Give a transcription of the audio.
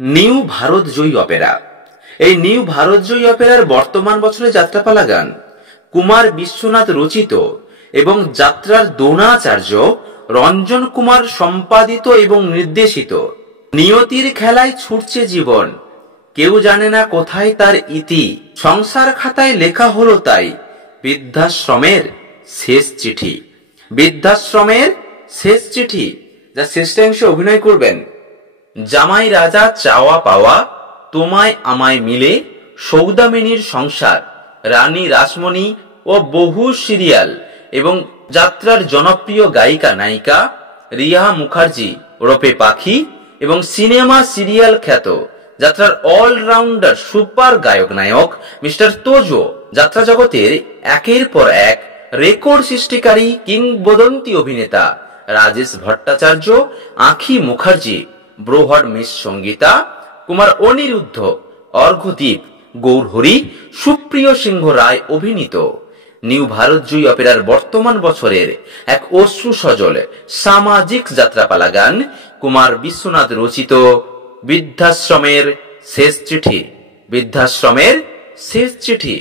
New Bharat জয়ী Opera. এই new Bharat জয়ী অপেরার বর্তমান বছরে যাত্রাপালা গান কুমার বিশ্বনাথ রচিত এবং যাত্রার দ্রোণাচার্য রঞ্জন কুমার সম্পাদিত এবং নির্দেশিত। নিয়তির খেলায় ছুটছে জীবন, কেউ জানে না কোথায় তার ইতি, সংসার খাতায় লেখা হলো তাই বৃদ্ধাশ্রমের শেষ চিঠি। বৃদ্ধাশ্রমের শেষ চিঠি, যা শ্রেষ্ঠাংশে অভিনয় করবেন জামাই রাজা চাওয়া পাওয়া, তোমায় আমায় মিলে, সৌদামিনীর সংসার, রানী রাসমণি ও বহু সিরিয়াল এবং যাত্রার জনপ্রিয় গায়িকা নায়িকা রিয়া মুখার্জি ওরফে পাখি এবং সিনেমা সিরিয়াল খ্যাত যাত্রার অলরাউন্ডার সুপার গায়ক নায়ক মিস্টার তোজো, যাত্রা জগতের একের পর এক রেকর্ড সৃষ্টিকারী কিংবদন্তি অভিনেতা রাজেশ ভট্টাচার্য, আঁখি মুখার্জি, ব্রোহড মিস সঙ্গীতা, কুমার অনিরুদ্ধ, অর্ঘ্যদীপ, গৌরহরি, সুপ্রিয় সিংহ রায় অভিনীত নিউ ভারত জয়ী অপেরার বর্তমান বছরের এক অশ্রু সজল সামাজিক যাত্রাপালা গান কুমার বিশ্বনাথ রচিত বৃদ্ধাশ্রমের শেষ চিঠি। বৃদ্ধাশ্রমের শেষ চিঠি।